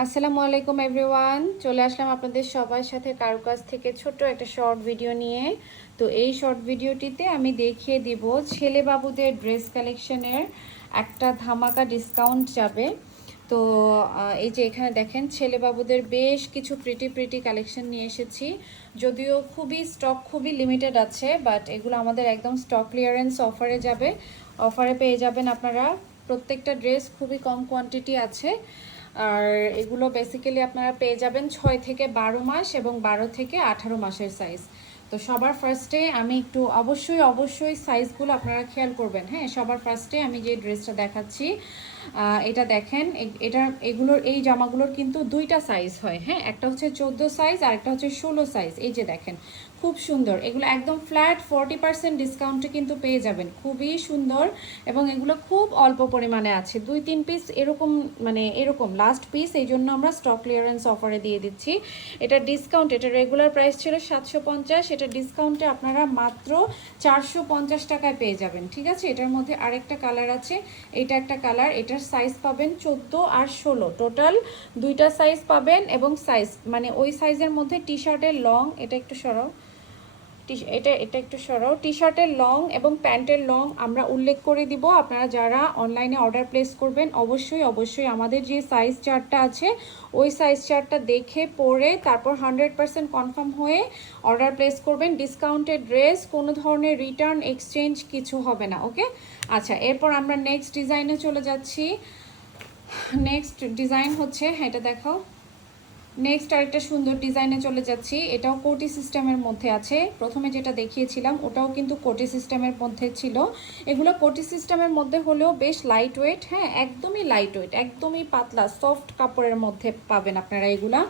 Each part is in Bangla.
আসসালামু আলাইকুম এভরিওয়ান, চলে আসলাম আপনাদের সবার সাথে কারুকাজ থেকে ছোট্ট একটা শর্ট ভিডিও নিয়ে। তো এই শর্ট ভিডিওটিতে আমি দেখিয়ে দিব ছেলে বাবুদের ড্রেস কালেকশনের একটা ধামাকা ডিসকাউন্ট যাবে। তো এই যে এখানে দেখেন ছেলে বাবুদের বেশ কিছু প্রিটি কালেকশন নিয়ে এসেছি। যদিও স্টক খুবই লিমিটেড আছে, বাট এগুলো আমাদের একদম স্টক ক্লিয়ারেন্স অফারে যাবে। অফারে পেয়ে যাবেন আপনারা। প্রত্যেকটা ড্রেস খুবই কম কোয়ান্টিটি আছে, আর এগুলো বেসিক্যালি আপনারা পেয়ে যাবেন 6 থেকে 12 মাস এবং 12 থেকে 18 মাসের সাইজ। তো সবার ফার্স্টে আমি একটু অবশ্যই সাইজগুলো আপনারা খেয়াল করবেন। হ্যাঁ, সবার ফার্স্টে আমি যে ড্রেসটা দেখাচ্ছি এটা দেখেন, এগুলোর এই জামাগুলোর কিন্তু দুইটা সাইজ হয়। হ্যাঁ, একটা হচ্ছে 14 সাইজ আর একটা হচ্ছে 16 সাইজ। এই যে দেখেন, খুব সুন্দর। এগুলো একদম ফ্ল্যাট 40% ডিসকাউন্টে কিন্তু পেয়ে যাবেন। খুবই সুন্দর এবং এগুলো খুব অল্প পরিমাণে আছে, 2-3 পিস এরকম, মানে এরকম লাস্ট পিস। এই জন্য আমরা স্টক ক্লিয়ারেন্স অফারে দিয়ে দিচ্ছি। এটা ডিসকাউন্ট, এটা রেগুলার প্রাইস ছিল 750, এটা ডিসকাউন্টে আপনারা মাত্র 450 টাকায় পেয়ে যাবেন। ঠিক আছে, এটার মধ্যে আরেকটা কালার আছে, এটা একটা কালার। এটার সাইজ পাবেন 14 আর 16, টোটাল দুইটা সাইজ পাবেন। এবং সাইজ মানে ওই সাইজের মধ্যে টি শার্টের লং, এটা একটু সরাও, এটা একটু সরাও, টি শার্টের লং এবং প্যান্টের লং আমরা উল্লেখ করে দিব। আপনারা যারা অনলাইনে অর্ডার প্লেস করবেন অবশ্যই আমাদের যে সাইজ চার্টটা আছে ওই সাইজ চার্টটা দেখে পরে তারপর 100% কনফার্ম হয়ে অর্ডার প্লেস করবেন। ডিসকাউন্টেড ড্রেস, কোনো ধরনের রিটার্ন এক্সচেঞ্জ কিছু হবে না। ওকে, আচ্ছা, এরপর আমরা নেক্সট ডিজাইনে চলে যাচ্ছি। নেক্সট ডিজাইন হচ্ছে, এটা দেখাও। নেক্সট আরেকটা সুন্দর ডিজাইনে চলে যাচ্ছি। এটাও কোটি সিস্টেমের মধ্যে আছে। প্রথমে যেটা দেখিয়েছিলাম ওটাও কিন্তু কোটি সিস্টেমের মধ্যে ছিল। এগুলো কোটি সিস্টেমের মধ্যে হলেও বেশ লাইট ওয়েট। হ্যাঁ, একদমই লাইট ওয়েট, একদমই পাতলা সফট কাপড়ের মধ্যে পাবেন আপনারা এগুলা।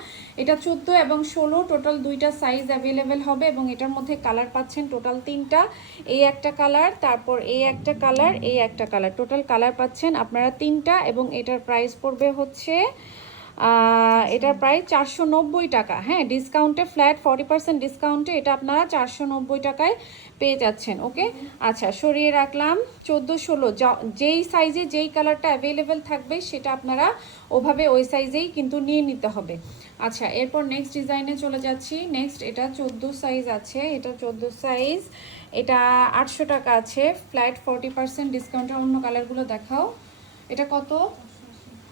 এটা 14 এবং 16 টোটাল দুইটা সাইজ অ্যাভেলেবেল হবে এবং এটার মধ্যে কালার পাচ্ছেন টোটাল 3টা। এই একটা কালার, তারপর এই একটা কালার, এই একটা কালার, টোটাল কালার পাচ্ছেন আপনারা 3টা। এবং এটার প্রাইস পড়বে হচ্ছে এটার প্রাইস 490 টাকা। হ্যাঁ, ডিসকাউন্টে ফ্ল্যাট 40% ডিসকাউন্টে এটা আপনারা 490 টাকায় পেয়ে যাচ্ছেন। ওকে, আচ্ছা, সরিয়ে রাখলাম। 14-16 যেই সাইজে যেই কালারটা অ্যাভেলেবেল থাকবে সেটা আপনারা ওভাবে ওই সাইজেই কিন্তু নিয়ে নিতে হবে। আচ্ছা, এরপর নেক্সট ডিজাইনে চলে যাচ্ছি। নেক্সট এটা 14 সাইজ আছে, এটা 14 সাইজ, এটা 800 টাকা আছে ফ্ল্যাট 40% ডিসকাউন্টে। অন্য কালারগুলো দেখাও। এটা কত?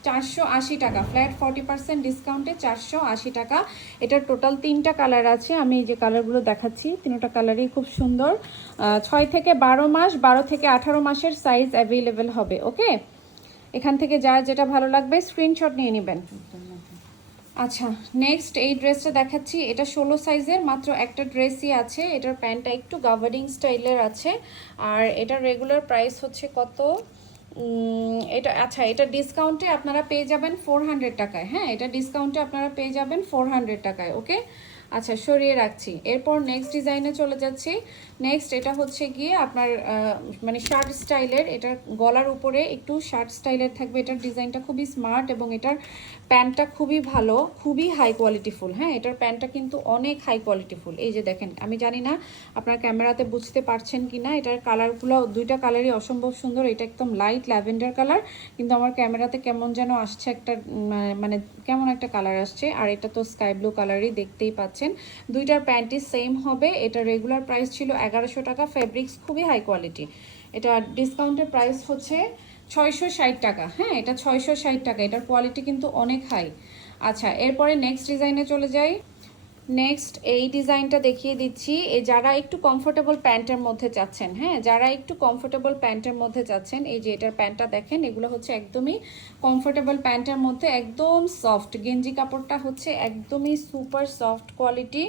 480 টাকা ফ্ল্যাট 40% ডিসকাউন্টে 480 টাকা। এটার টোটাল 3টা কালার আছে, আমি এই যে কালারগুলো দেখাচ্ছি 3টা কালারই খুব সুন্দর। 6 থেকে 12 মাস, 12 থেকে 18 মাসের সাইজ অ্যাভেলেবেল হবে। ওকে, এখান থেকে যার যেটা ভালো লাগবে স্ক্রিনশট নিয়ে নেবেন। আচ্ছা, নেক্সট এই ড্রেসটা দেখাচ্ছি। এটা 16 সাইজের, মাত্র একটা ড্রেসই আছে। এটার প্যান্টটা একটু গাভারিং স্টাইলের আছে আর এটার রেগুলার প্রাইস হচ্ছে কত? এটা আচ্ছা, এটা ডিসকাউন্টে আপনারা পেয়ে যাবেন 400 টাকায়। হ্যাঁ, এটা ডিসকাউন্টে আপনারা পেয়ে যাবেন 400 টাকায়। ওকে, আচ্ছা, সরিয়ে রাখছি। এরপর নেক্সট ডিজাইনে চলে যাচ্ছি। নেক্সট এটা হচ্ছে গিয়ে আপনার মানে শার্ট স্টাইলের, এটার গলার উপরে একটু শার্ট স্টাইলের থাকবে। এটার ডিজাইনটা খুবই স্মার্ট এবং এটার প্যান্টটা খুবই ভালো, খুবই হাই কোয়ালিটিফুল। হ্যাঁ, এটার প্যান্টটা কিন্তু অনেক হাই কোয়ালিটিফুল। এই যে দেখেন, আমি জানি না আপনার ক্যামেরাতে বুঝতে পারছেন কি না, এটার কালারগুলো দুইটা কালারই অসম্ভব সুন্দর। এটা একদম লাইট ল্যাভেন্ডার কালার, কিন্তু আমার ক্যামেরাতে কেমন যেন আসছে একটা, মানে কেমন একটা কালার আসছে। আর এটা তো স্কাই ব্লু কালারই, দেখতেই পাচ্ছেন। দুইটার প্যান্টই সেম হবে। এটা রেগুলার প্রাইস ছিল 1100 টাকা, ফেব্রিক্স খুবই হাই কোয়ালিটি। এটা ডিসকাউন্টের প্রাইস হচ্ছে 660 টাকা। হ্যাঁ, এটা 660 টাকা, এটার কোয়ালিটি কিন্তু অনেক হাই। আচ্ছা, এরপরে নেক্সট ডিজাইনে চলে যাই। নেক্সট এই ডিজাইনটা দেখিয়ে দিচ্ছি। যারা একটু কমফোর্টেবল প্যান্টের মধ্যে চাচ্ছেন, হ্যাঁ, যারা একটু কমফোর্টেবল প্যান্টের মধ্যে চাচ্ছেন, এই যে এটার প্যান্টটা দেখেন, এগুলো হচ্ছে একদমই কমফোর্টেবল প্যান্টের মধ্যে, একদম সফট। গেঞ্জি কাপড়টা হচ্ছে একদমই সুপার সফট কোয়ালিটি।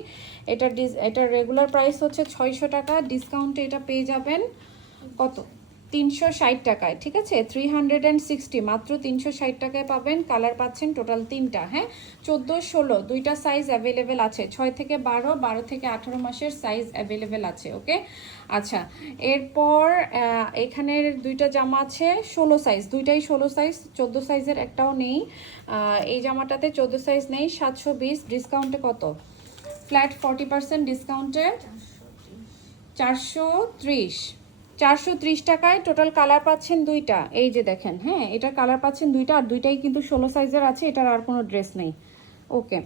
এটার রেগুলার প্রাইস হচ্ছে 600 টাকা, ডিসকাউন্টে এটা পেয়ে যাবেন কত? 360 টাকায়। ঠিক আছে, 360, মাত্র 360 টাকায় পাবেন। কালার পাচ্ছেন টোটাল 3টা। হ্যাঁ, 14-16 দুইটা সাইজ অ্যাভেলেবেল আছে। 6 থেকে 12, 12 থেকে 18 মাসের সাইজ অ্যাভেলেবেল আছে। ওকে, আচ্ছা, এরপর এখানের দুইটা জামা আছে 16 সাইজ, দুইটাই 16 সাইজ, 14 সাইজের একটাও নেই। এই জামাটাতে 14 সাইজ নেই। 720, ডিসকাউন্টে কত? ফ্ল্যাট 40% ডিসকাউন্টে 430। 430 টাকায় টোটাল কালার পাচ্ছেন দুইটা, এই যে দেখেন। হ্যাঁ, এটার কালার পাচ্ছেন দুইটা, আর দুইটাই কিন্তু 16 সাইজের আছে, এটার আর কোনো ড্রেস নেই। ওকে,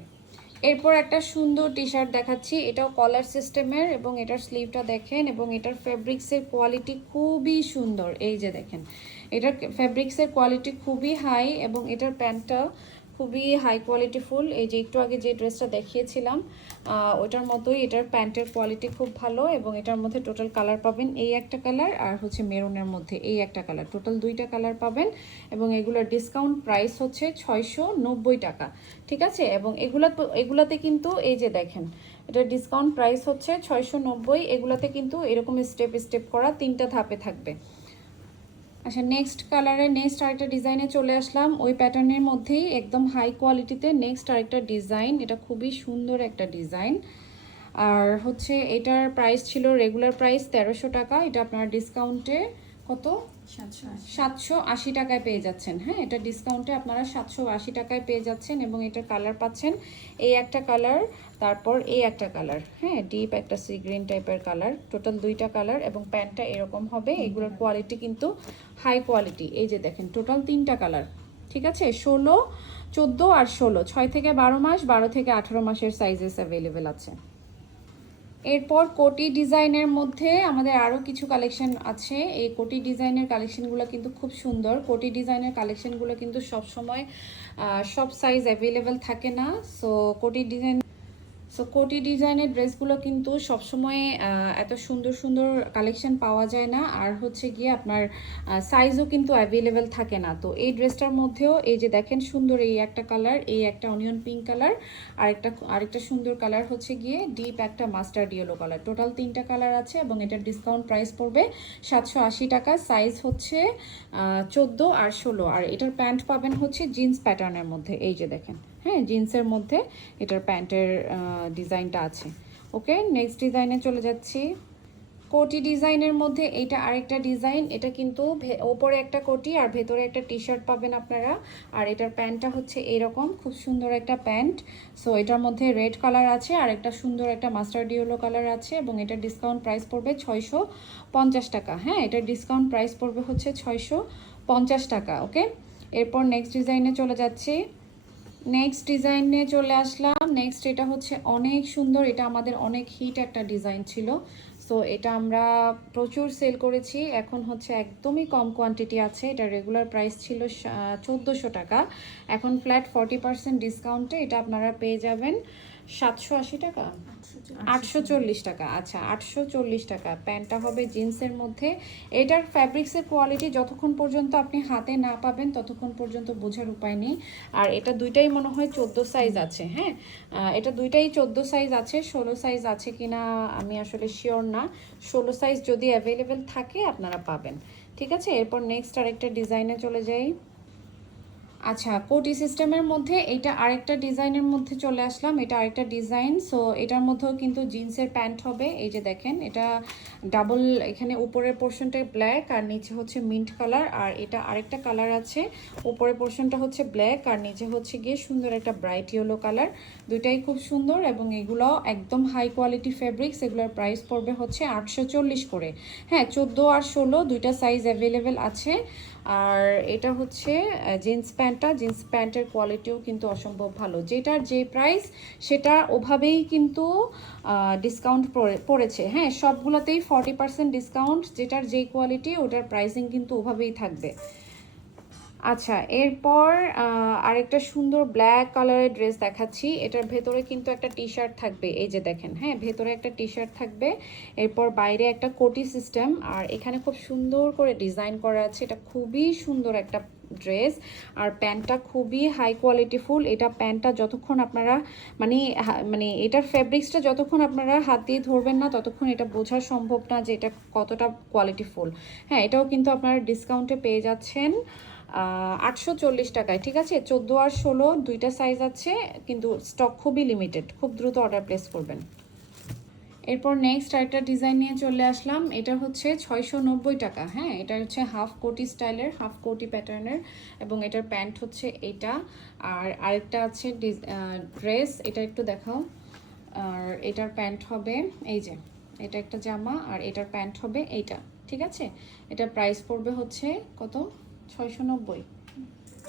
এরপর একটা সুন্দর টি শার্ট দেখাচ্ছি, এটাও কলার সিস্টেমের, এবং এটার স্লিভটা দেখেন, এবং এটার ফেব্রিক্সের কোয়ালিটি খুবই সুন্দর। এই যে দেখেন, এটার ফেব্রিক্সের কোয়ালিটি খুবই হাই, এবং এটার প্যান্টটা খুবই হাই কোয়ালিটি ফুল। এই যে একটু আগে যে ড্রেসটা দেখিয়েছিলাম ওটার মতোই এটার প্যান্টের কোয়ালিটি খুব ভালো, এবং এটার মধ্যে টোটাল কালার পাবেন এই একটা কালার, আর হচ্ছে মেরুনের মধ্যে এই একটা কালার, টোটাল দুইটা কালার পাবেন। এবং এগুলোর ডিসকাউন্ট প্রাইস হচ্ছে 690 টাকা, ঠিক আছে। এবং এগুলাতে কিন্তু এই যে দেখেন, এটার ডিসকাউন্ট প্রাইস হচ্ছে 690। এগুলাতে কিন্তু এরকম স্টেপ স্টেপ করা 3টা ধাপে থাকবে। আচ্ছা, নেক্সট কালারে নেক্সট আরেকটা ডিজাইনে চলে আসলাম, ওই প্যাটার্নের মধ্যেই একদম হাই কোয়ালিটিতে নেক্সট আরেকটা ডিজাইন। এটা খুবই সুন্দর একটা ডিজাইন, আর হচ্ছে এটার প্রাইস ছিল রেগুলার প্রাইস 1300 টাকা, এটা আপনার ডিসকাউন্টে কত 780 টাকায় পেয়ে যাচ্ছেন। হ্যাঁ, এটা ডিসকাউন্টে আপনারা 780 টাকায় পেয়ে যাচ্ছেন, এবং এটার কালার পাচ্ছেন এই একটা কালার, তারপর এই একটা কালার। হ্যাঁ, ডিপ একটা সি গ্রিন টাইপের কালার, টোটাল দুইটা কালার, এবং প্যান্টটা এরকম হবে। এগুলোর কোয়ালিটি কিন্তু হাই কোয়ালিটি। এই যে দেখেন, টোটাল 3টা কালার, ঠিক আছে। 16, 14 আর 16, 6 থেকে 12 মাস, 12 থেকে 18 মাসের সাইজেস অ্যাভেলেবেল আছে। এরপর কোটি ডিজাইনের মধ্যে আমাদের আরও কিছু কালেকশন আছে। এই কোটি ডিজাইনের কালেকশনগুলো কিন্তু খুব সুন্দর। কোটি ডিজাইনের কালেকশনগুলো কিন্তু সবসময় সব সাইজ অ্যাভেলেবেল থাকে না। কোটি ডিজাইনের ড্রেসগুলো কিন্তু সবসময় এত সুন্দর সুন্দর কালেকশন পাওয়া যায় না, আর হচ্ছে গিয়ে আপনার সাইজও কিন্তু অ্যাভেলেবেল থাকে না। তো এই ড্রেসটার মধ্যেও এই যে দেখেন, সুন্দর এই একটা কালার, এই একটা অনিয়ন পিঙ্ক কালার, আরেকটা সুন্দর কালার হচ্ছে গিয়ে ডিপ একটা মাস্টার্ড ইয়েলো কালার, টোটাল 3টা কালার আছে। এবং এটার ডিসকাউন্ট প্রাইস পড়বে 780 টাকা, সাইজ হচ্ছে 14 আর 16। আর এটার প্যান্ট পাবেন হচ্ছে জিন্স প্যাটার্নের মধ্যে, এই যে দেখেন। হ্যাঁ, জিন্সের মধ্যে এটার প্যান্টের ডিজাইনটা আছে। ওকে, নেক্সট ডিজাইনে চলে যাচ্ছি। কোটি ডিজাইনের মধ্যে এটা আরেকটা ডিজাইন, এটা কিন্তু ওপরে একটা কোটি আর ভেতরে একটা টি শার্ট পাবেন আপনারা। আর এটার প্যান্টটা হচ্ছে এরকম, খুব সুন্দর একটা প্যান্ট। সো এটার মধ্যে রেড কালার আছে, আর একটা সুন্দর একটা মাস্টার্ড ইয়েলো কালার আছে, এবং এটার ডিসকাউন্ট প্রাইস পড়বে 650 টাকা। হ্যাঁ, এটার ডিসকাউন্ট প্রাইস পড়বে হচ্ছে 650 টাকা। ওকে, এরপর নেক্সট ডিজাইনে চলে যাচ্ছি। নেক্সট ডিজাইনে চলে আসলাম। নেক্সট এটা হচ্ছে অনেক সুন্দর, এটা আমাদের অনেক হিট একটা ডিজাইন ছিল। সো এটা আমরা প্রচুর সেল করেছি, এখন হচ্ছে একদমই কম কোয়ান্টিটি আছে। এটা রেগুলার প্রাইস ছিল 1400 টাকা, এখন ফ্ল্যাট 40% ডিসকাউন্টে এটা আপনারা পেয়ে যাবেন 780 টাকা, 840 টাকা। আচ্ছা, 840 টাকা। প্যান্টটা হবে জিন্সের মধ্যে। এটার ফ্যাব্রিক্সের কোয়ালিটি যতক্ষণ পর্যন্ত আপনি হাতে না পাবেন ততক্ষণ পর্যন্ত বোঝার উপায় নেই। আর এটা দুইটাই মনে হয় 14 সাইজ আছে। হ্যাঁ, এটা দুইটাই 14 সাইজ আছে, 16 সাইজ আছে কিনা আমি আসলে শিওর না। 16 সাইজ যদি অ্যাভেলেবেল থাকে আপনারা পাবেন, ঠিক আছে। এরপর নেক্সট আরেকটা ডিজাইনে চলে যাই। আচ্ছা, কোটি সিস্টেমের মধ্যে এটা আরেকটা ডিজাইনের মধ্যে চলে আসলাম, এটা আরেকটা ডিজাইন। সো এটার মধ্যেও কিন্তু জিন্সের প্যান্ট হবে। এই যে দেখেন, এটা ডাবল, এখানে উপরের পোর্শনটা ব্ল্যাক আর নিচে হচ্ছে মিন্ট কালার, আর এটা আরেকটা কালার আছে, উপরের পোর্শনটা হচ্ছে ব্ল্যাক আর নিচে হচ্ছে গিয়ে সুন্দর একটা ব্রাইট ইয়েলো কালার। দুইটাই খুব সুন্দর, এবং এগুলো একদম হাই কোয়ালিটি ফেব্রিক্স। এগুলোর প্রাইস পড়বে হচ্ছে 840 করে। হ্যাঁ, 14 আর 16 দুইটা সাইজ অ্যাভেলেবেল আছে। আর এটা হচ্ছে জিন্স প্যান্টটা, জিন্স প্যান্টের কোয়ালিটিও কিন্তু অসম্ভব ভালো। যেটার যে প্রাইস সেটা ওভাবেই কিন্তু ডিসকাউন্ট পড়েছে। হ্যাঁ, সবগুলোতেই 40% ডিসকাউন্ট, যেটার যেই কোয়ালিটি ওটার প্রাইসিং কিন্তু ওভাবেই থাকবে। আচ্ছা, এরপর আরেকটা সুন্দর ব্ল্যাক কালারের ড্রেস দেখাচ্ছি। এটার ভেতরে কিন্তু একটা টি শার্ট থাকবে, এই যে দেখেন। হ্যাঁ, ভেতরে একটা টি শার্ট থাকবে, এরপর বাইরে একটা কোটি সিস্টেম, আর এখানে খুব সুন্দর করে ডিজাইন করা আছে। এটা খুবই সুন্দর একটা ড্রেস, আর প্যান্টটা খুবই হাই কোয়ালিটি ফুল। এটা প্যান্টটা যতক্ষণ আপনারা মানে এটার ফেব্রিক্সটা যতক্ষণ আপনারা হাত দিয়ে ধরবেন না ততক্ষণ এটা বোঝা সম্ভব না যে এটা কতটা কোয়ালিটি ফুল। হ্যাঁ, এটাও কিন্তু আপনারা ডিসকাউন্টে পেয়ে যাচ্ছেন 840 টাকায়, ঠিক আছে। 14 আর 16 দুইটা সাইজ আছে, কিন্তু স্টক খুবই লিমিটেড, খুব দ্রুত অর্ডার প্লেস করবেন। এরপর নেক্সট আরেকটা ডিজাইন নিয়ে চলে আসলাম, এটা হচ্ছে 690 টাকা। হ্যাঁ, এটা হচ্ছে হাফ কোটি স্টাইলের, হাফ কোটি প্যাটার্নের, এবং এটার প্যান্ট হচ্ছে এটা। আর আরেকটা আছে ড্রেস, এটা একটু দেখাও। আর এটার প্যান্ট হবে এই যে, এটা একটা জামা, আর এটার প্যান্ট হবে এইটা। ঠিক আছে, এটা প্রাইস পড়বে হচ্ছে কত, 690,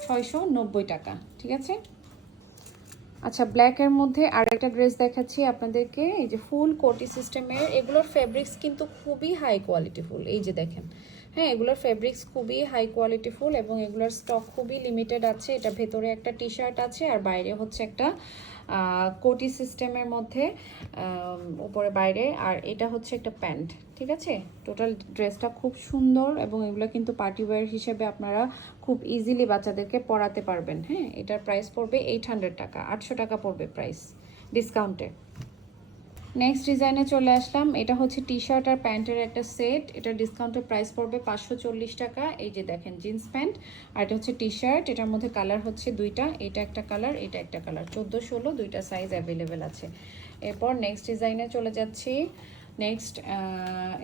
690 টাকা। ঠিক আছে। আচ্ছা, ব্ল্যাকের মধ্যে আরেকটা ড্রেস দেখাচ্ছি আপনাদেরকে। এই যে ফুল কোটি সিস্টেমের, এগুলোর ফেব্রিক্স কিন্তু খুবই হাই কোয়ালিটি ফুল। এই যে দেখেন, হ্যাঁ, এগুলোর ফেব্রিক্স খুবই হাই কোয়ালিটি ফুল এবং এগুলোর স্টক খুবই লিমিটেড আছে। এটা ভেতরে একটা টি শার্ট আছে আর বাইরে হচ্ছে একটা কোটি সিস্টেমের মধ্যে উপরে বাইরে, আর এটা হচ্ছে একটা প্যান্ট। ঠিক আছে, টোটাল ড্রেসটা খুব সুন্দর এবং এগুলো কিন্তু পার্টি ওয়্যার হিসেবে আপনারা খুব ইজিলি বাচ্চাদেরকে পরাতে পারবেন। হ্যাঁ, এটার প্রাইস পড়বে 800 টাকা, 800 টাকা পড়বে প্রাইস ডিসকাউন্টে। নেক্সট ডিজাইনে চলে আসলাম। এটা হচ্ছে টি শার্ট আর প্যান্টের একটা সেট। এটা ডিসকাউন্টের প্রাইস পড়বে 540 টাকা। এই যে দেখেন জিন্স প্যান্ট আর এটা হচ্ছে টি শার্ট। এটার মধ্যে কালার হচ্ছে দুইটা, এটা একটা কালার, এটা একটা কালার। 14-16 দুইটা সাইজ অ্যাভেলেবেল আছে। এরপর নেক্সট ডিজাইনে চলে যাচ্ছি। নেক্সট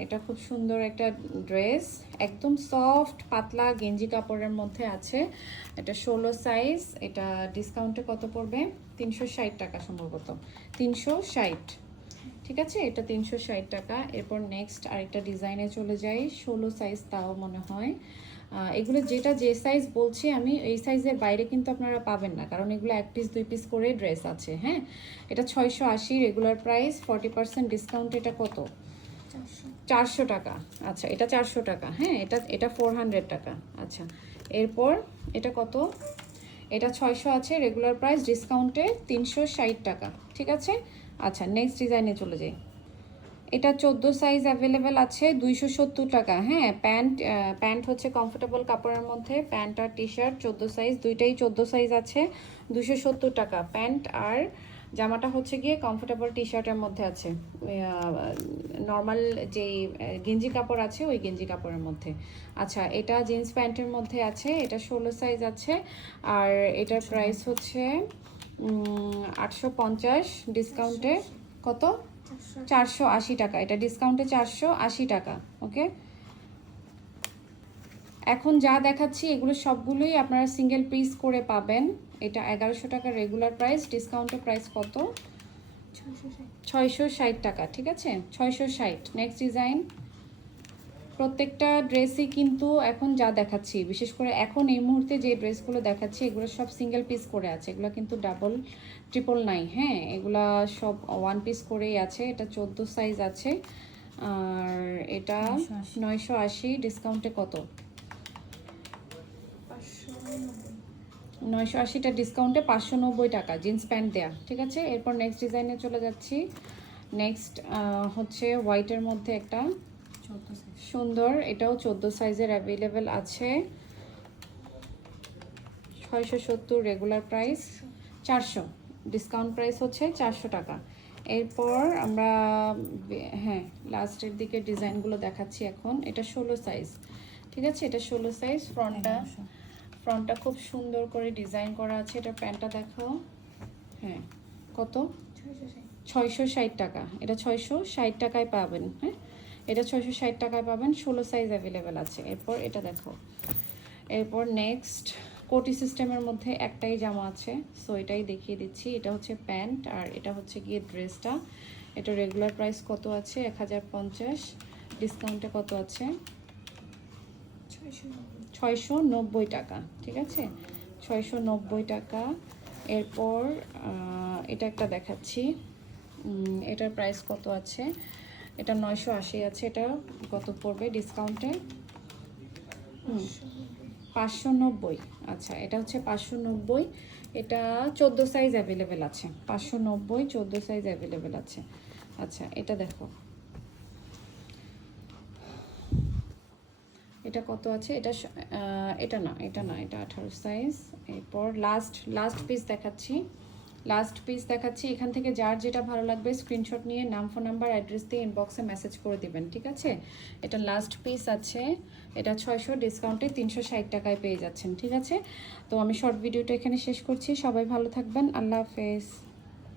এটা খুব সুন্দর একটা ড্রেস, একদম সফট পাতলা গেঞ্জি কাপড়ের মধ্যে আছে। এটা 16 সাইজ। এটা ডিসকাউন্টে কত পড়বে, 360 টাকা সম্ভবত, 360। ঠিক আছে, এটা 360 টাকা। এরপর নেক্সট আরেকটা ডিজাইনে চলে যাই, 16 সাইজ তাও মনে হয়। এগুলো যেটা যে সাইজ বলছি আমি, এই সাইজের বাইরে কিন্তু আপনারা পাবেন না, কারণ এগুলো 1 পিস 2 পিস করে ড্রেস আছে। হ্যাঁ, এটা 680 রেগুলার প্রাইস, 40% ডিসকাউন্ট। এটা কত, 400 টাকা। আচ্ছা, এটা 400 টাকা। হ্যাঁ, এটা এটা 400 টাকা। আচ্ছা, এরপর এটা কত, এটা 600 আছে রেগুলার প্রাইস, ডিসকাউন্টে 360 টাকা। ঠিক আছে। আচ্ছা, নেক্সট ডিজাইনে চলে যাই। এটা 14 সাইজ অ্যাভেলেবেল আছে, 270 টাকা। হ্যাঁ, প্যান্ট হচ্ছে কমফোর্টেবল কাপড়ের মধ্যে, প্যান্ট আর টি শার্ট 14 সাইজ, দুইটাই 14 সাইজ আছে, 270 টাকা। প্যান্ট আর জামাটা হচ্ছে গিয়ে কমফোর্টেবল টি শার্টের মধ্যে আছে, নর্মাল যেই গেঞ্জি কাপড় আছে ওই গেঞ্জি কাপড়ের মধ্যে। আচ্ছা, এটা জিন্স প্যান্টের মধ্যে আছে, এটা 16 সাইজ আছে আর এটার প্রাইস হচ্ছে 850, ডিসকাউন্টে কত, 480 টাকা। এটা ডিসকাউন্টে 480 টাকা। ওকে, এখন যা দেখাচ্ছি এগুলো সবগুলোই আপনারা সিঙ্গেল পিস করে পাবেন। এটা 1100 টাকা রেগুলার প্রাইস, ডিসকাউন্টের প্রাইস কত, 660 টাকা। ঠিক আছে, 660। Next design. প্রত্যেকটা ড্রেসই কিন্তু এখন যা দেখাচ্ছি, বিশেষ করে এখন এই মুহূর্তে যে ড্রেসগুলো দেখাচ্ছি এগুলো সব সিঙ্গেল পিস করে আছে, এগুলো কিন্তু ডাবল ট্রিপল নাই। হ্যাঁ, এগুলা সব 1 পিস করেই আছে। এটা 14 সাইজ আছে আর এটা 980, ডিসকাউন্টে কত, 980টা ডিসকাউন্টে 590 টাকা, জিন্স প্যান্ট দেয়া। ঠিক আছে, এরপর নেক্সট ডিজাইনে চলে যাচ্ছি। নেক্সট হচ্ছে হোয়াইটের মধ্যে একটা সুন্দর, এটাও 14 সাইজের অ্যাভেলেবেল আছে, 670 রেগুলার প্রাইস, 400 ডিসকাউন্ট প্রাইস হচ্ছে 400 টাকা। এরপর আমরা হ্যাঁ লাস্টের দিকে ডিজাইনগুলো দেখাচ্ছি এখন। এটা 16 সাইজ। ঠিক আছে, এটা 16 সাইজ। ফ্রন্টটা খুব সুন্দর করে ডিজাইন করা আছে। এটা প্যান্টটা দেখো। হ্যাঁ, কত, 660 টাকা। এটা 660 টাকায় পাবেন। হ্যাঁ, এটা 660 টাকায় পাবেন, 16 সাইজ অ্যাভেলেবেল আছে। এরপর এটা দেখো। এরপর নেক্সট কোটি সিস্টেমের মধ্যে একটাই জামা আছে, সো এটাই দেখিয়ে দিচ্ছি। এটা হচ্ছে প্যান্ট আর এটা হচ্ছে গিয়ে ড্রেসটা। এটা রেগুলার প্রাইস কত আছে, 1050, ডিসকাউন্টে কত আছে, 690 টাকা। ঠিক আছে, 690 টাকা। এরপর এটা একটা দেখাচ্ছি, এটার প্রাইস কত আছে, এটা 980 আছে। এটা কত পড়বে ডিসকাউন্টে, 590। আচ্ছা, এটা হচ্ছে 590। এটা 14 সাইজ অ্যাভেলেবেল আছে, 590 14 সাইজ অ্যাভেলেবেল আছে। আচ্ছা, এটা দেখো, এটা কত আছে, এটা এটা না, এটা 18 সাইজ। এরপর লাস্ট পিস দেখাচ্ছি। এখান থেকে যার যেটা ভালো লাগবে স্ক্রিনশট নিয়ে নাম, ফোন নাম্বার, অ্যাড্রেস দিয়ে ইনবক্সে মেসেজ করে দিবেন। ঠিক আছে, এটা লাস্ট পিস আছে। এটা 600, ডিসকাউন্টে 360 টাকায় পেয়ে যাচ্ছেন। ঠিক আছে, তো আমি শর্ট ভিডিওটা এখানে শেষ করছি। সবাই ভালো থাকবেন, আল্লাহ হাফেজ।